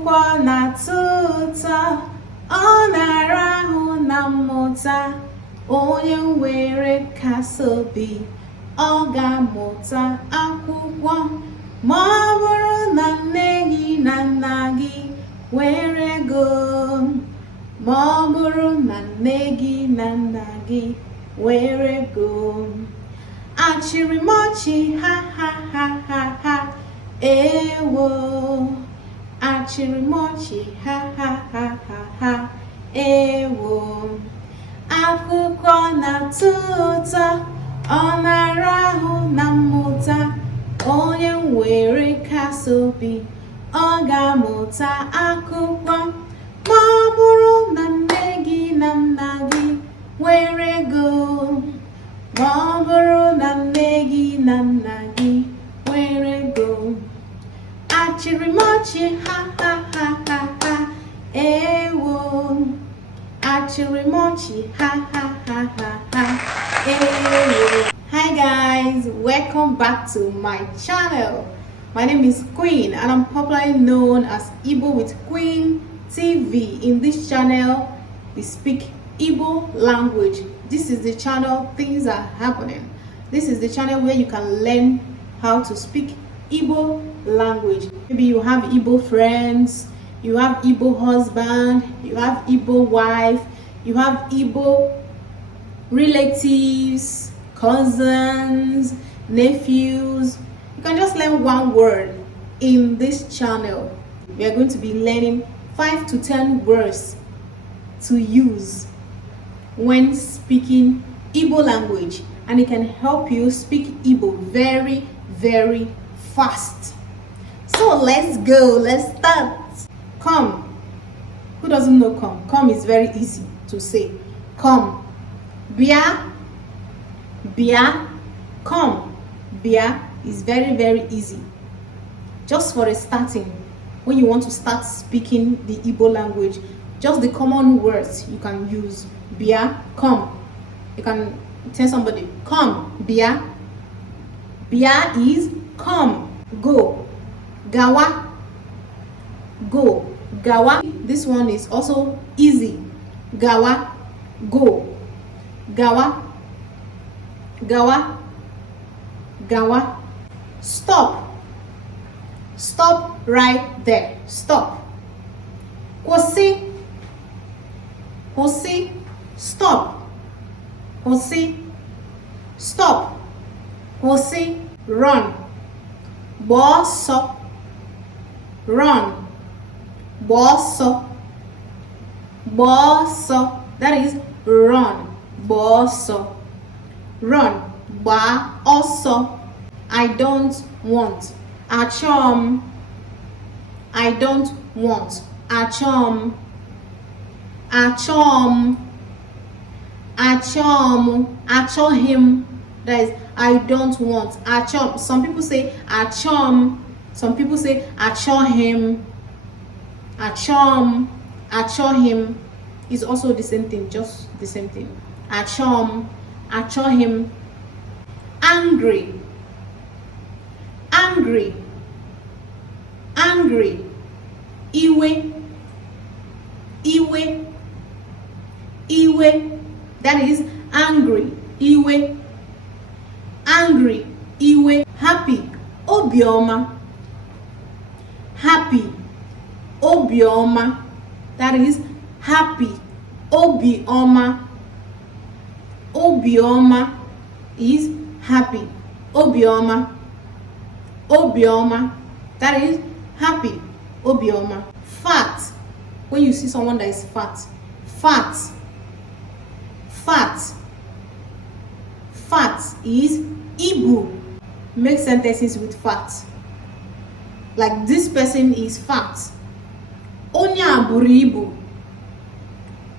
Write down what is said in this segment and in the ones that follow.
akwụkwọ na-atọ ụtọ, ọ na-arahụ na mmụta. Onye nwere kasị obi, ọ ga-amụta akwụkwọ. Ma ọ bụrụ na nne gị na nna gị nwere ego, ma ọ bụrụ na nne gị na nna gị nwere ego, achịrị m ọchị ha ha ha ha ha, ewo. Achịrị m ọchị ha ha ha ha ha, ewo. Akwụkwọ na-atọ ụtọ, ọ na-arahụ na mmụta. Onye nwere kasị obi, ọ ga-amụta akwụkwọ. Ma ọ bụrụ na nne gị na nna gị nwere ego, ma ọ bụrụ na nne gị na nna gị nwere ego, achịrị m ọchị ha ha ha ha ha, ewo. Achịrị m ọchị ha ha ha ha ha, ewo. Hi guys, welcome back to my channel. My name is Queen and I'm popularly known as Igbo with Queen TV. In this channel, we speak Igbo language. This is the channel things are happening. This is the channel where you can learn how to speak Igbo language. Maybe you have Igbo friends, you have Igbo husband, you have Igbo wife, you have Igbo relatives, cousins, nephews. You can just learn one word in this channel. We are going to be learning 5 to 10 words to use when speaking Igbo language, and it can help you speak Igbo very, very fast. So let's go, let's start. Come. Who doesn't know come? Come is very easy to say. Come. Bia. Bia. Come. Bia is very, very easy. Just for a starting, when you want to start speaking the Igbo language, just the common words you can use. Bia, come. You can tell somebody, come, bia. Bia is come. Go. Gawa. Go. Gawa. This one is also easy. Gawa. Go. Gawa. Gawa. Gawa. Stop. Stop right there. Stop. Kwụsị. Kwụsị. Stop. Kwụsị. Stop. Kwụsị. Run. Gbaa ọsọ. Run. Gbaa ọsọ. Gbaa ọsọ. That is run. Gbaa ọsọ. Run. Gbaa ọsọ. I don't want. Achọm. I don't want. Achọm. Achọm. Achọm. Achọghịm. That is I don't want. Achọm. Some people say achọm. Some people say achọghịm. Achọm. Achọghịm is also the same thing, just the same thing. Achọm. Achọghịm. Angry. Angry. Angry. Iwe. Iwe. Iwe. That is angry. Iwe. Angry. Iwe. Happy. Obioma. Happy. Obioma. That is happy. Obioma. Obioma is happy. Obioma. Obioma. That is happy. Obioma. Fat. When you see someone that is fat. Fat. Fat. Fat is Igbo. Make sentences with fat. Like this person is fat. Onya buru ibu.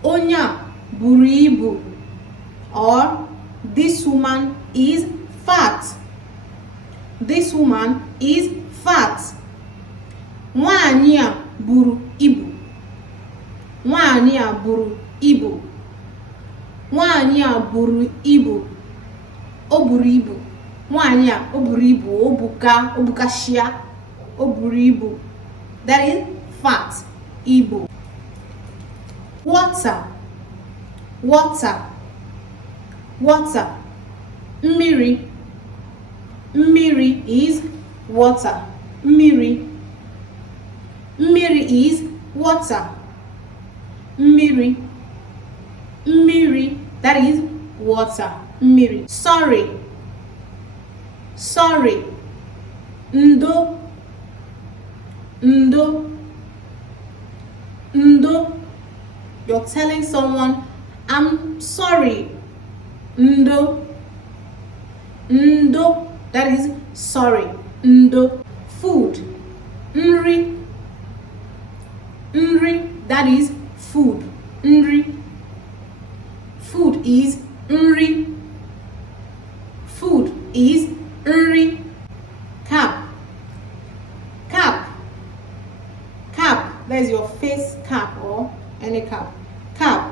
Onya buru ibu. Or this woman is fat. This woman is fat. Nwanyị a buru ibu. Nwanyị a buru ibu. Nwanyị a buru ibu. O buru ibu. Nwanyị a o buru ibu. O bukashia. O buru ibu. That is fat, Igbo. Water, water, water. Mmiri, mmiri is water. Mmiri, mmiri is water. Mmiri, mmiri, that is water. Mmiri. Sorry, sorry. Ndo, ndo, ndo. You're telling someone, I'm sorry. Ndo, ndo, that is sorry. Ndo. Food, nri, nri, that is food. Nri. Food is nri. Food is nri. Cap, cap, cap, that is your face cap or any cap. Cap,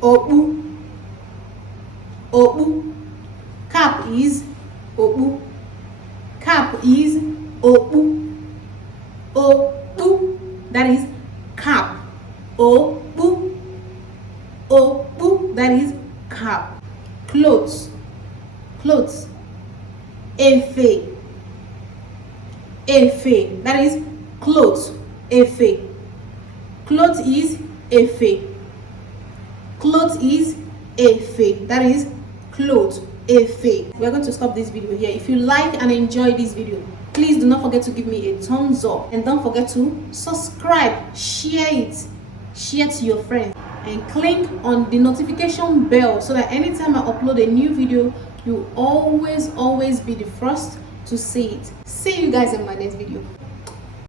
obu, obu. Cap is obu. Cap is obu. Obu, that is cap. Obu, obu, that is cap. Clothes, clothes. Efe, efe, that is clothes. Efe. Clothes is efe. Clothes is efe, that is clothes. Efe. We're going to stop this video here. If you like and enjoy this video, please do not forget to give me a thumbs up, and don't forget to subscribe, share it, share to your friends, and click on the notification bell so that anytime I upload a new video, you always be the first to see it. See you guys in my next video.